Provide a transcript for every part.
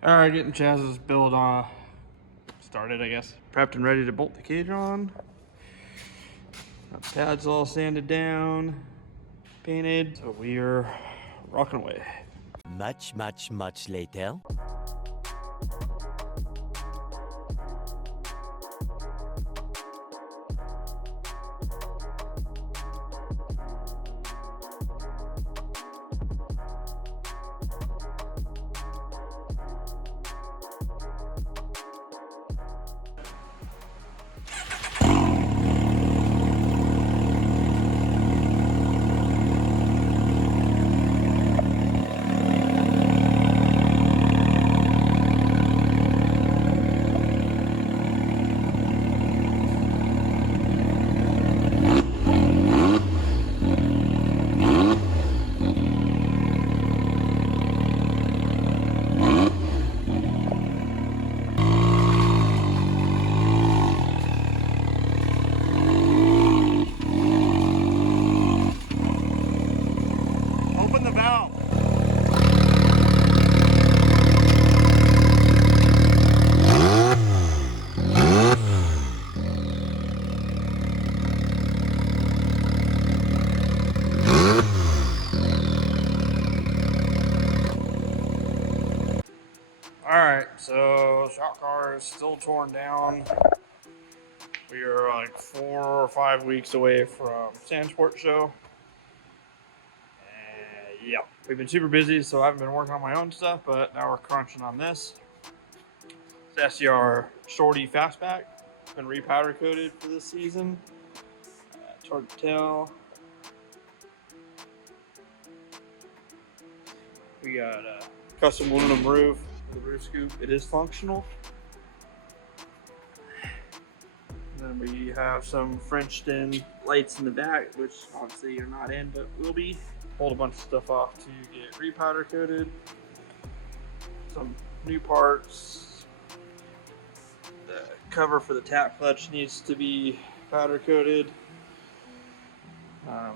All right, getting Chaz's build started, I guess. Prepped and ready to bolt the cage on. Got the pads all sanded down, painted. So we are rocking away. Much later. Open the valve. Alright, so shop car is still torn down. We are like 4 or 5 weeks away from Sandsport show. Yeah, we've been super busy, so I haven't been working on my own stuff, but now we're crunching on this. It's SCR Shorty Fastback. It's been repowder coated for this season. It's hard to tell. We got a custom aluminum roof with a roof scoop. It is functional. And then we have some Frenched in lights in the back, which obviously are not in, but will be. Pulled a bunch of stuff off to get repowder coated. Some new parts. The cover for the tap clutch needs to be powder coated.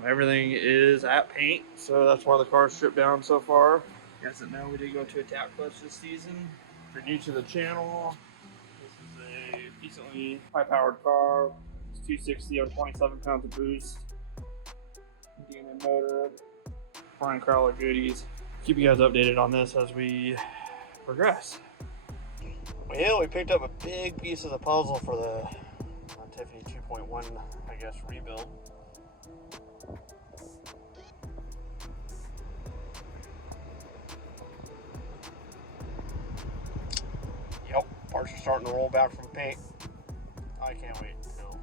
Everything is at paint, so that's why the car's stripped down so far. You guys didn't know we did go to a tap clutch this season. If you're new to the channel, this is a decently high-powered car. It's 260 on 27 pounds of boost. DNA motor. Brian Crowler goodies. Keep you guys updated on this as we progress. Well, we picked up a big piece of the puzzle for the Tiffany 2.1, I guess, rebuild. Yep, parts are starting to roll back from paint. I can't wait until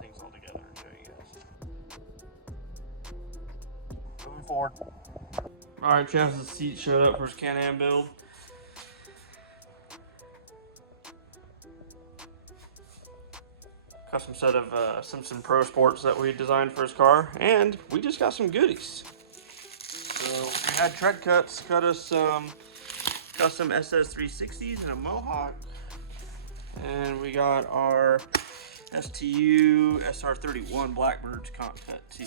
things all together and show you guys. Moving forward. Alright, Chaz's seat showed up for his Can-Am build. Custom set of Simpson Pro Sports that we designed for his car, and we just got some goodies. So we had tread cuts, cut us some custom SS360s and a Mohawk, and we got our STU SR31 Blackbirds comp cut too.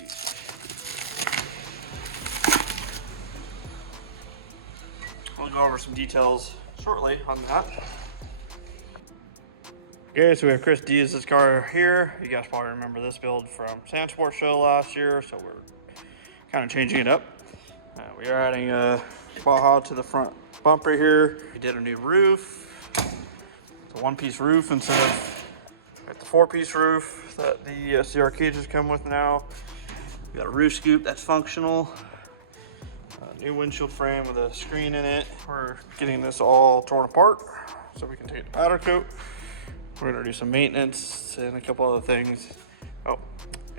I'll go over some details shortly on that. Okay, so we have Chris Diaz's car here. You guys probably remember this build from Sandsport show last year, so we're kind of changing it up. We are adding a Baja to the front bumper here. We did a new roof. It's a one-piece roof instead of the four-piece roof that the SCR cages come with now. We got a roof scoop that's functional. New windshield frame with a screen in it. We're getting this all torn apart so we can take the powder coat. We're gonna do some maintenance and a couple other things. Oh,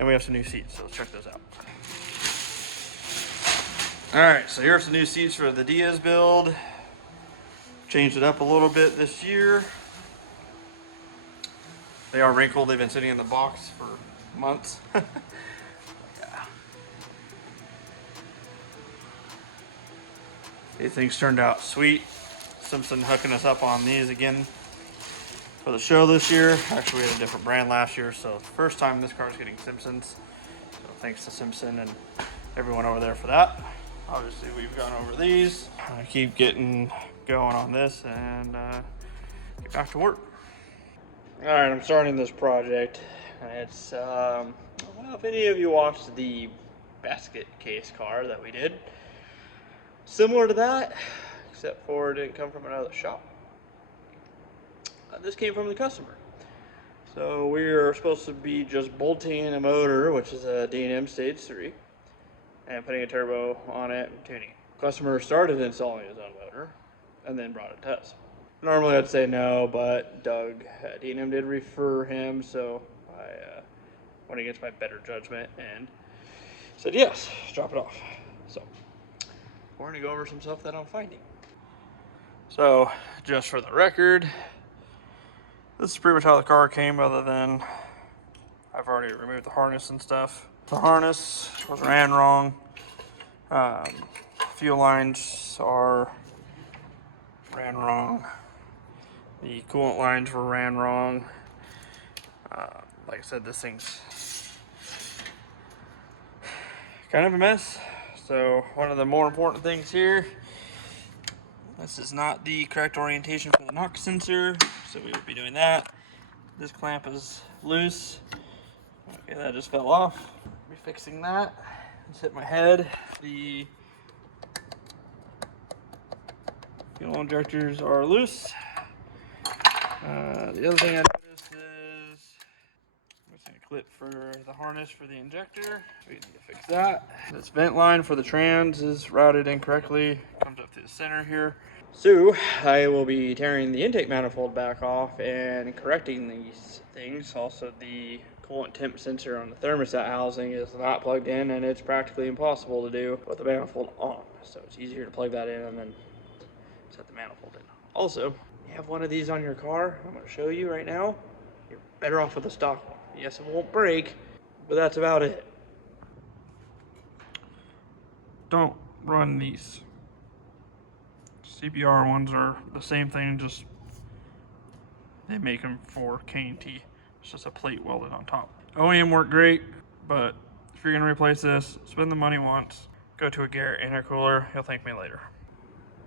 and we have some new seats, so let's check those out. All right, so here's the new seats for the Diaz build. Changed it up a little bit this year. They are wrinkled, they've been sitting in the box for months. Yeah. These things turned out sweet. Simpson hooking us up on these again for the show this year. Actually, we had a different brand last year, so first time this car is getting Simpsons. So thanks to Simpson and everyone over there for that. Obviously, we've gone over these. I keep getting going on this and get back to work. All right, I'm starting this project. It's, well, if any of you watched the basket case car that we did, similar to that, except for it didn't come from another shop. This came from the customer. So we are supposed to be just bolting in a motor, which is a D&M Stage 3, and putting a turbo on it and tuning it. Customer started installing his own motor and then brought it to us. Normally I'd say no, but Doug at D&M did refer him, so I went against my better judgment and said yes, drop it off. So we're going to go over some stuff that I'm finding. So just for the record, this is pretty much how the car came, other than I've already removed the harness and stuff. The harness was ran wrong. Fuel lines ran wrong. The coolant lines were ran wrong. Like I said, this thing's kind of a mess. So one of the more important things here, this is not the correct orientation for the knock sensor, so we will be doing that. This clamp is loose. Okay, that just fell off. Be fixing that. Just hit my head. The fuel injectors are loose. The other thing I noticed is missing a clip for the harness for the injector. We need to fix that. This vent line for the trans is routed incorrectly. Comes up to the center here. So I will be tearing the intake manifold back off and correcting these things. Also, the coolant temp sensor on the thermostat housing is not plugged in, and it's practically impossible to do with the manifold on. So it's easier to plug that in and then set the manifold in. Also, you have one of these on your car, I'm going to show you right now. You're better off with a stock one. Yes, it won't break, but that's about it. Don't run these. CBR ones are the same thing, just they make them for K&T. It's just a plate welded on top. OEM work great, but if you're gonna replace this, spend the money once. Go to a Garrett intercooler. You'll thank me later.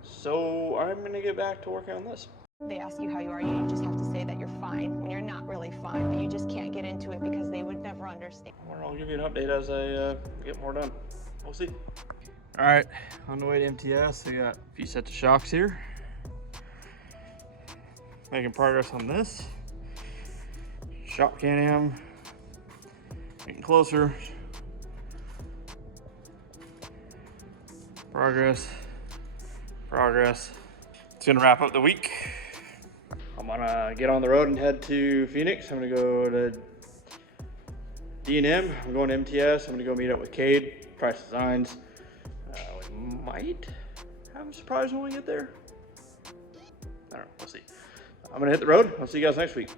So I'm gonna get back to working on this. They ask you how you are, you just have to say that you're fine when you're not really fine, but you just can't get into it because they would never understand. I'll give you an update as I get more done. We'll see. All right, on the way to MTS, we got a few sets of shocks here. Making progress on this. Shock Can-Am. Getting closer. Progress. Progress. It's gonna wrap up the week. I'm gonna get on the road and head to Phoenix. I'm gonna go to D&M. I'm going to MTS. I'm gonna go meet up with Cade, Price Designs. We might have a surprise when we get there. I don't know, we'll see. I'm gonna hit the road. I'll see you guys next week.